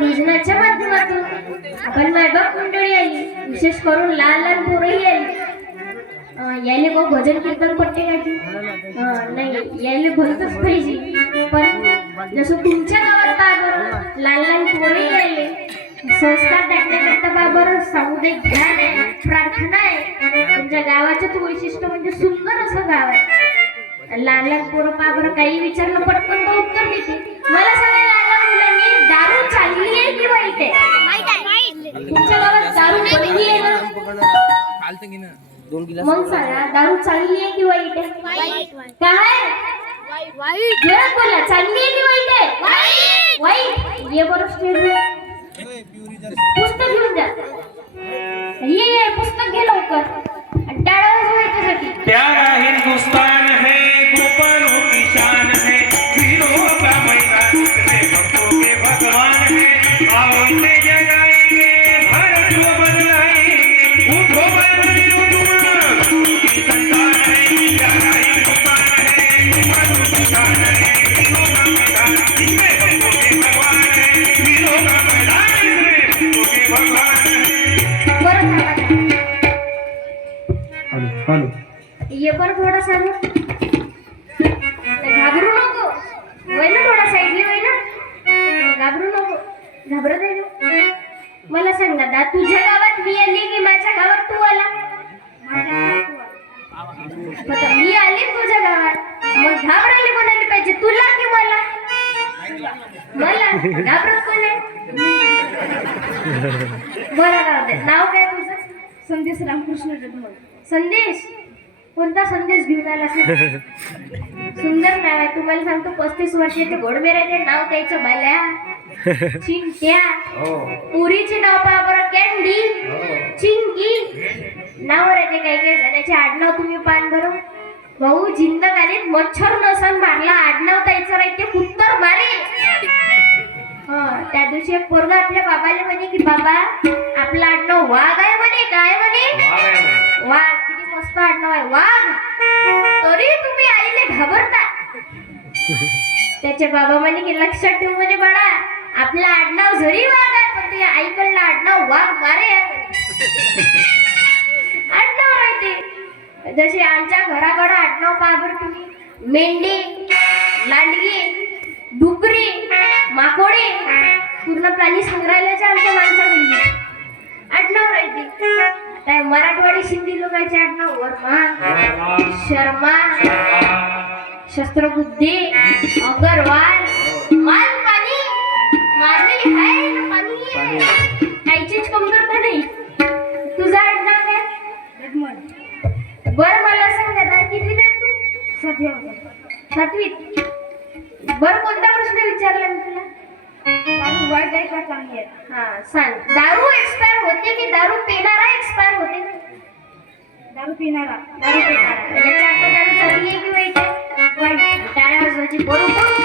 भजनाच्या माध्यमातून आपण मायबाप मंडळी आली विशेष करून लहान लहान पोरही आली यायले को भजन कीर्तन पट्टे नाही यायले भरतच पाहिजे. पण जसं तुमच्या गावात पहा लहान लहान पोरही आले संस्कार टाकण्याकरता बाबर सामुदायिक ध्यान आहे प्रार्थना आहे. आमच्या गावाचंच वैशिष्ट्य म्हणजे सुंदर असं गाव आहे. लहान लहान पोरं पाबर काही विचारलं पटकन तो उत्तर देते मला सांगा लहान मुलांनी दारू चालली आहे की माहीत आहे? तुमच्या गावात दारू बंदी आहे ना? मग सांगा दारू चांगली आहे की वाईट आहे? काय? जोरात बोला चांगली आहे की वाईट आहे? वाईट? ये बरं स्टेजवर पुस्तक घेऊन जा. ये पुस्तक घे लवकर. ये पण थोडासा मग. घाबरू घाबरू नको. घाबरत आहे मला सांग दादा तुझ्या गावात मी आली की माझ्या गावात तू आला? मी आली तुझ्या गावात. मग घाबरायला कोणाला पाहिजे? तुला की मला? मला? घाबरत कोण आहे? बरं दे नाव काय तुझं? संदेश रामकृष्ण संदेश? कोणता संदेश घेऊन आला सुंदर नाव आहे. तुम्हाला सांगतो पस्तीस वर्षाचे घोडमेराचे नाव त्याचं बाल्या. चिंट्या पुरीचे नाव पहा बरं. कॅन्डी. चिंकी नाव राहते काही काही जणांचे आडनाव तुम्ही पान बरं. भाऊ जिंदगानीत मच्छर नसन मारला आडनाव त्याचं राहते कुत्तर मारे. हा त्या दिवशी एक पोरगा आपल्या बाबाला म्हणे की बाबा आपलं आडनाव वाघ आहे म्हणे काय म्हणे. वाघ किती मस्त आडनाव आहे. वाघ तरी तुम्ही आईले घाबरता. त्याचे बाबा म्हणे की लक्षात ठेव म्हणे बाळा आपलं आडनाव जरी वाघ आहे पण तुझ्या आईकडलं आडनाव वाघ मारे. आडनाव राहते जसे आमच्या घराकडं आडनाव पहा बरं तुम्ही. मेंढी लांडगी डुकरी माकोडी पूर्ण प्राणी संग्रहालयाच्या आमच्या माणसा मिळली आडनाव राहते काय मराठवाडी सिंधी लोकांचे आडनाव वर्मा शर्मा. शस्त्रबुद्धी अगरवाल पाणी. आईचीच कमतरता नाही? तुझं आडनाव काय बरं मला सांग दादा किती तू? सध्या सातवीत. बरं कोणता प्रश्न विचारला मी तुला? दारू वाईट आहे का चांगली आहे? हा सांग. दारू एक्सपायर होते की दारू पिणारा एक्सपायर होते दारू पिणारा. दारू पिणारा. याचा अर्थ दारू चांगली आहे की वाईट आहे? वाईट. टाळ्या बरोबर